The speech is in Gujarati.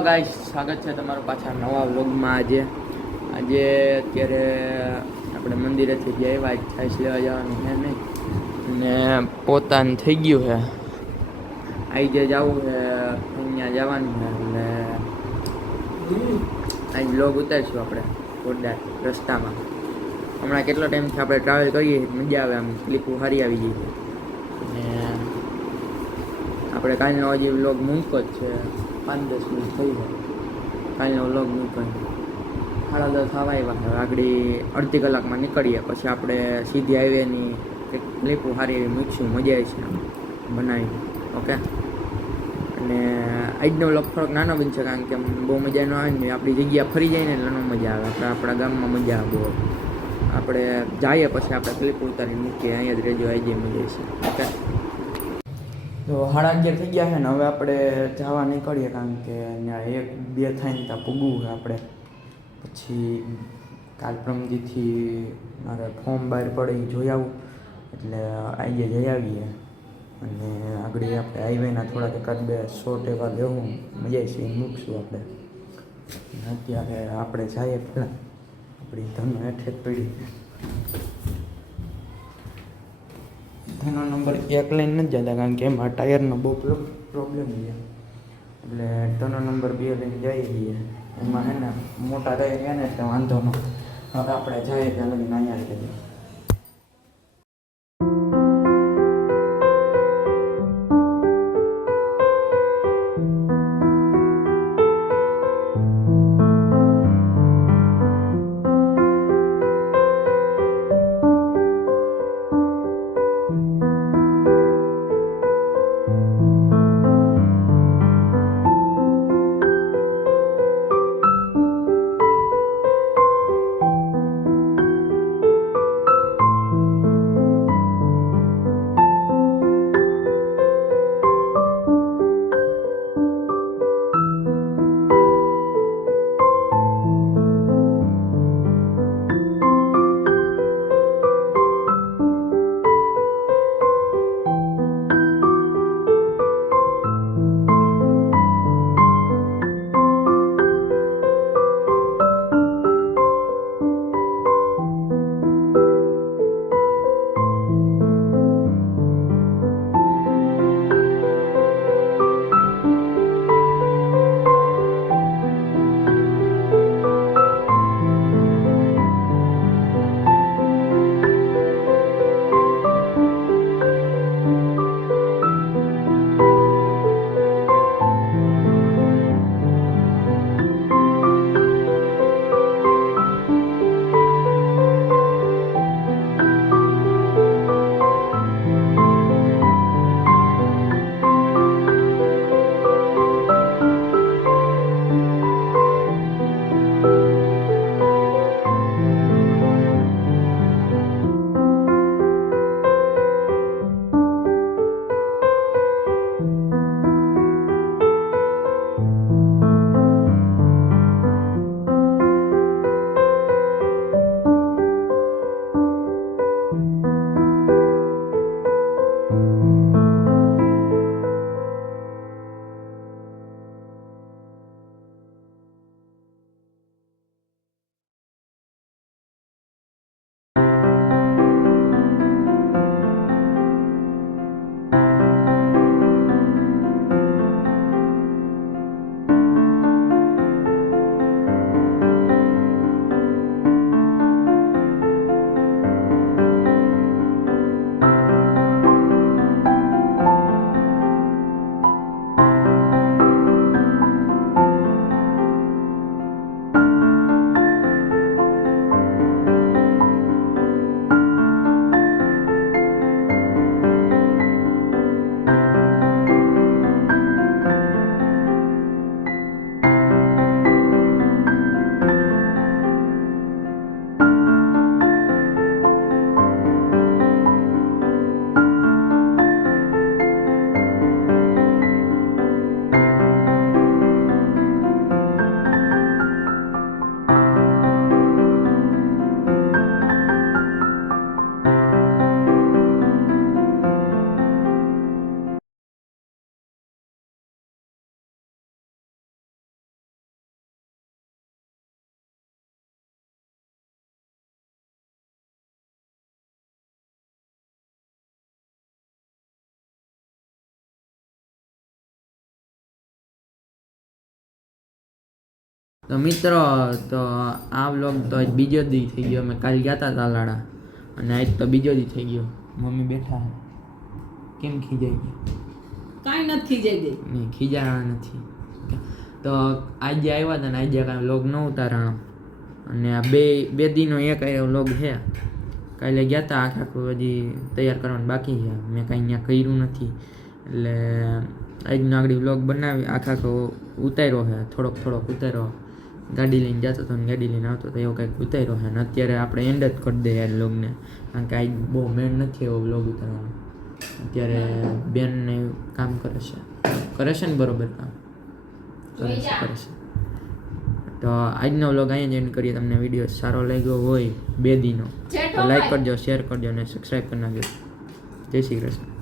હેલો ગાઈસ, સ્વાગત છે તમારું પાછા નવા વ્લોગમાં। આજે અત્યારે આપણે મંદિરેથી જે આવ્યા છાશ લેવા જવાનું છે નહીં, અને પોતાનું થઈ ગયું છે। આજે જવું છે અહીંયા જવાનું છે, એટલે આજ વ્લોગ ઉતારીશું આપણે જોરદાર રસ્તામાં। હમણાં કેટલો ટાઈમથી આપણે ટ્રાવેલ કરીએ, મજા આવે, આમ ક્લિપો સારી આવી ગઈ છે। અને આપણે કાલનો હજી વ્લોગ મૂક્યો જ છે, 5-10 મિનિટ થઈ જાય કાલનો વ્લોગ મૂક્યો। 10:30 થવા આવ્યા છે, આગળ અડધી કલાકમાં નીકળીએ, પછી આપણે સીધી હાઈવેની એક ક્લિપો સારી એવી મૂકીશું, મજા આવશે બનાવી। ઓકે, અને આજનો વ્લોગ થોડોક નાનો બનશે, કારણ કે બહુ મજા ન આવે ને, આપણી જગ્યા ફરી જાય ને એટલે ન મજા આવે, આપણા ગામમાં મજા આવે બહુ। આપણે જઈએ પછી આપણે ક્લિપ ઉતારી મૂકીએ, અહીંયા જ રહેજો, આવી જાય, મજા આવશે। ઓકે, તો 11:30 થઈ ગયા છે ને, હવે આપણે જવા નીકળીએ, કારણ કે ત્યાં 1-2 થાય ને ત્યાં પૂગવું છે આપણે। પછી કાલ પ્રમદીથી મારે ફોર્મ બહાર પડે એ જોઈ આવું, એટલે આજે જઈ આવીએ। અને આગળ આપણે હાઈવેના થોડાક 1-2 શોર્ટ એવા લેવું, મજા આવશે, એ મૂકશું આપણે। અત્યારે આપણે જઈએ પહેલાં આપણી ધન હેઠે જ પડી છે, ધનો નંબર 1 લઈને નથી જતા, કારણ કે એમાં ટાયરનો બહુ પ્રોબ્લેમ છે, એટલે ધનો નંબર 2 લઈને જઈએ છીએ। એમાં છે ને મોટા ટાયર છે ને, એટલે વાંધો ન। હવે આપણે જઈએ ત્યાં લઈને અહીંયા જઈએ। તો મિત્રો તો આ વ્લોગ તો આજ બીજો દી થઈ ગયો. અમે કાલ ગયા હતા તાલાળા અને આજ તો બીજો દી થઈ ગયો. મમ્મી બેઠા કેમ ખીજાઈ ગયા? કાંઈ નથી ખીજાઈ ગઈ. નહીં ખીજાણા નથી. તો આજે આવ્યા હતા ને આજે કાંઈ વ્લોગ ન ઉતારાણો અને આ બે દીનો એક વ્લોગ છે. કાલે ગયા હતા આખું હજી તૈયાર કરવાનું બાકી છે. મેં કાંઈ અહીંયા કર્યું નથી એટલે આજનો આગળ વ્લોગ બનાવી આખો ઉતાર્યો છે. થોડોક ઉતાર્યો. ગાડી લઈને જતો હતો ને ગાડી લઈને આવતો હતો એવો કંઈક ઉતાર્યો છે ને અત્યારે આપણે એન્ડ જ કરી દઈએ આ વ્લોગને, કારણ કે આજ બહુ મેન નથી એવો વ્લોગ ઉતારવાનો. અત્યારે બેનને કામ કરે છે ને બરોબર કામ કરે છે. તો આજનો વ્લોગ અહીંયા જ એન્ડ કરીએ. તમને વિડીયો સારો લાગ્યો હોય 2 દીનો તો લાઈક કરજો, શેર કરજો અને સબસ્ક્રાઈબ કરી નાખજો. જય શ્રી કૃષ્ણ.